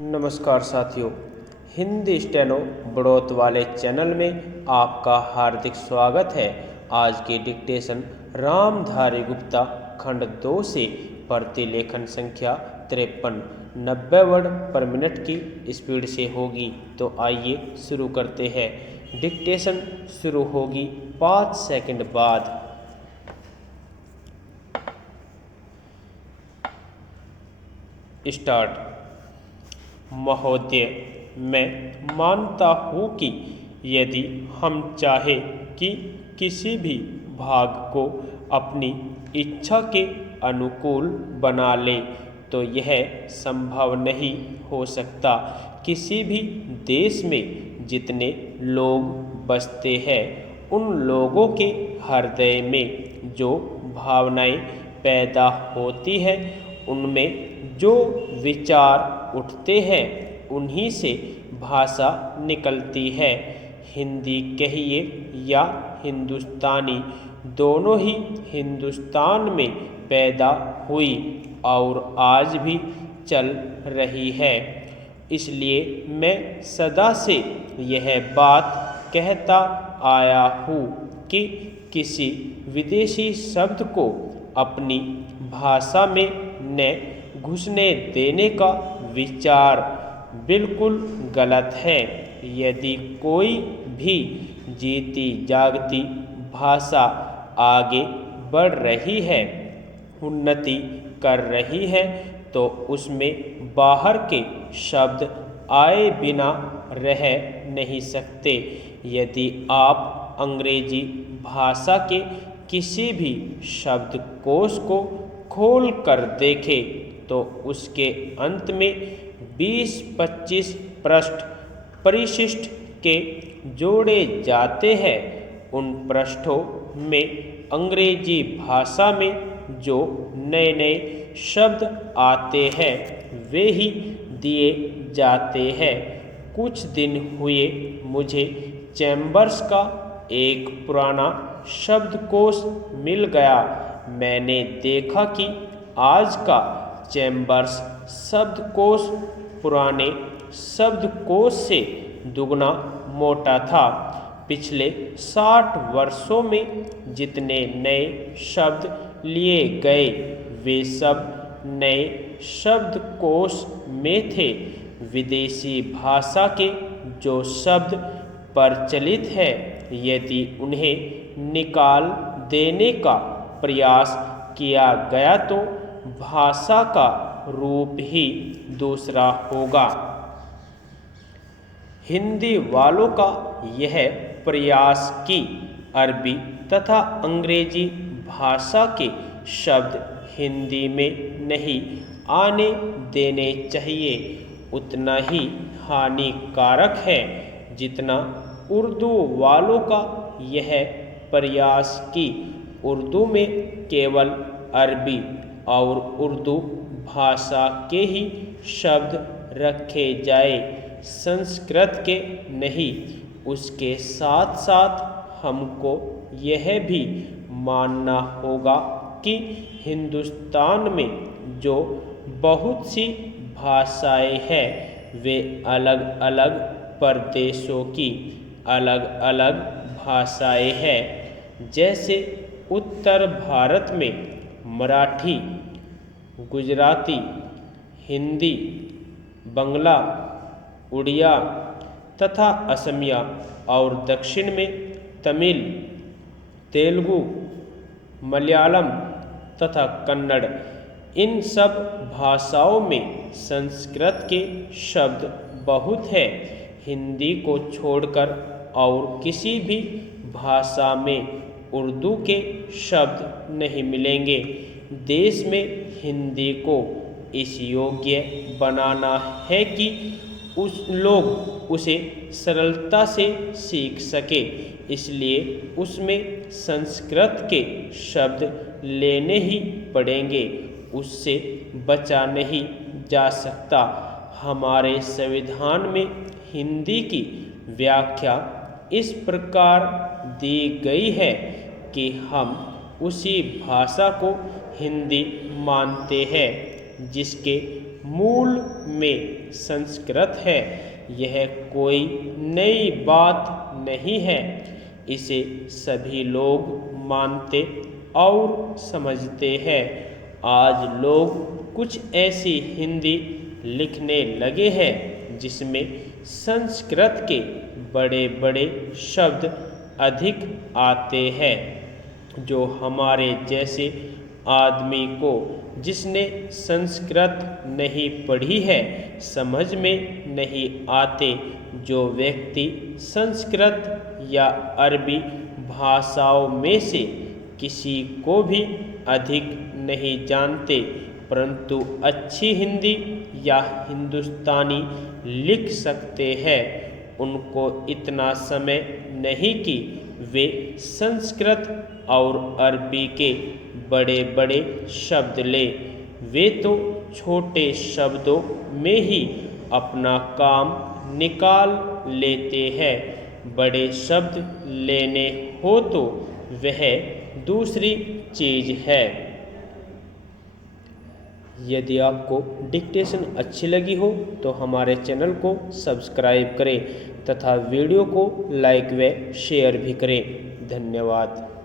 नमस्कार साथियों, हिंदी स्टेनो बढ़ोत वाले चैनल में आपका हार्दिक स्वागत है। आज की डिक्टेशन रामधारी गुप्ता खंड 2 से प्रतिलेखन संख्या 53 90 वर्ड पर मिनट की स्पीड से होगी। तो आइए शुरू करते हैं। डिक्टेशन शुरू होगी 5 सेकंड बाद। स्टार्ट। महोदय, मैं मानता हूँ कि यदि हम चाहें कि किसी भी भाग को अपनी इच्छा के अनुकूल बना लें तो यह संभव नहीं हो सकता। किसी भी देश में जितने लोग बसते हैं उन लोगों के हृदय में जो भावनाएं पैदा होती हैं, उनमें जो विचार उठते हैं, उन्हीं से भाषा निकलती है। हिंदी कहिए या हिंदुस्तानी, दोनों ही हिंदुस्तान में पैदा हुई और आज भी चल रही है। इसलिए मैं सदा से यह बात कहता आया हूँ कि किसी विदेशी शब्द को अपनी भाषा में न घुसने देने का विचार बिल्कुल गलत है। यदि कोई भी जीती जागती भाषा आगे बढ़ रही है, उन्नति कर रही है, तो उसमें बाहर के शब्द आए बिना रह नहीं सकते। यदि आप अंग्रेजी भाषा के किसी भी शब्दकोश को खोल कर देखें तो उसके अंत में 20-25 पृष्ठ परिशिष्ट के जोड़े जाते हैं। उन पृष्ठों में अंग्रेजी भाषा में जो नए नए शब्द आते हैं वे ही दिए जाते हैं। कुछ दिन हुए मुझे चैम्बर्स का एक पुराना शब्दकोश मिल गया। मैंने देखा कि आज का चैम्बर्स शब्दकोश पुराने शब्दकोश से दुगना मोटा था। पिछले 60 वर्षों में जितने नए शब्द लिए गए वे सब नए शब्दकोश में थे। विदेशी भाषा के जो शब्द प्रचलित है, यदि उन्हें निकाल देने का प्रयास किया गया तो भाषा का रूप ही दूसरा होगा। हिंदी वालों का यह प्रयास कि अरबी तथा अंग्रेजी भाषा के शब्द हिंदी में नहीं आने देने चाहिए, उतना ही हानिकारक है जितना उर्दू वालों का यह प्रयास कि उर्दू में केवल अरबी और उर्दू भाषा के ही शब्द रखे जाए, संस्कृत के नहीं। उसके साथ साथ हमको यह भी मानना होगा कि हिंदुस्तान में जो बहुत सी भाषाएं हैं वे अलग अलग प्रदेशों की अलग अलग भाषाएं हैं। जैसे उत्तर भारत में मराठी, गुजराती, हिंदी, बंगला, उड़िया तथा असमिया और दक्षिण में तमिल, तेलुगु, मलयालम तथा कन्नड़। इन सब भाषाओं में संस्कृत के शब्द बहुत हैं। हिंदी को छोड़कर और किसी भी भाषा में उर्दू के शब्द नहीं मिलेंगे। देश में हिंदी को इस योग्य बनाना है कि लोग उसे सरलता से सीख सके, इसलिए उसमें संस्कृत के शब्द लेने ही पड़ेंगे, उससे बचा नहीं जा सकता। हमारे संविधान में हिंदी की व्याख्या इस प्रकार दी गई है कि हम उसी भाषा को हिंदी मानते हैं जिसके मूल में संस्कृत है। यह कोई नई बात नहीं है, इसे सभी लोग मानते और समझते हैं। आज लोग कुछ ऐसी हिंदी लिखने लगे हैं जिसमें संस्कृत के बड़े बड़े शब्द अधिक आते हैं, जो हमारे जैसे आदमी को, जिसने संस्कृत नहीं पढ़ी है, समझ में नहीं आते। जो व्यक्ति संस्कृत या अरबी भाषाओं में से किसी को भी अधिक नहीं जानते, परंतु अच्छी हिंदी या हिंदुस्तानी लिख सकते हैं, उनको इतना समय नहीं कि वे संस्कृत और अरबी के बड़े बड़े शब्द ले। वे तो छोटे शब्दों में ही अपना काम निकाल लेते हैं। बड़े शब्द लेने हो तो वह दूसरी चीज़ है। यदि आपको डिक्टेशन अच्छी लगी हो तो हमारे चैनल को सब्सक्राइब करें तथा वीडियो को लाइक व शेयर भी करें। धन्यवाद।